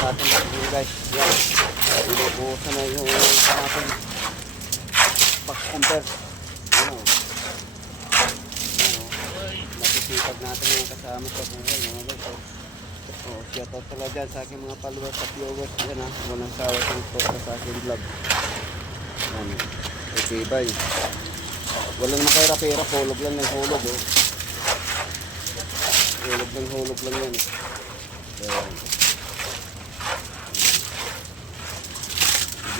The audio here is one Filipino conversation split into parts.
sa atin guys. Yan. Inubuhusan na yung natin box compare. Ano. Nasisipag natin yung kasama sa buhay mga guys. Shout out pala dyan sa aking mga followers at viewers. Yan ha. Walang sawa kong post sa aking vlog. Yan. Okay bye. Wala naman kayo rapera. Hulog lang ng hulog oh. Hulog lang yan eh. Yan.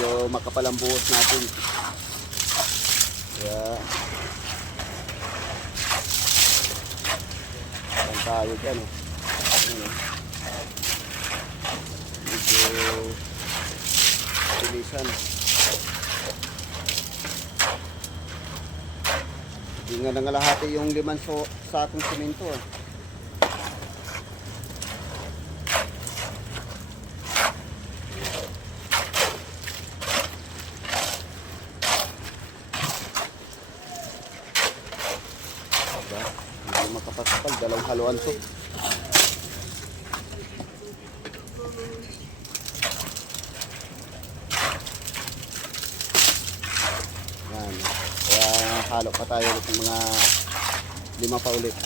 Medyo makapal ang buhos natin. Kaya saan tayo dyan oh. Medyo bilisan. Hindi nga nangalahati yung 5 sakong simento ah. Hindi makapasapal, dalawang haluan to. Yan. Kaya halo pa tayo ulit ng mga 5 pa ulit.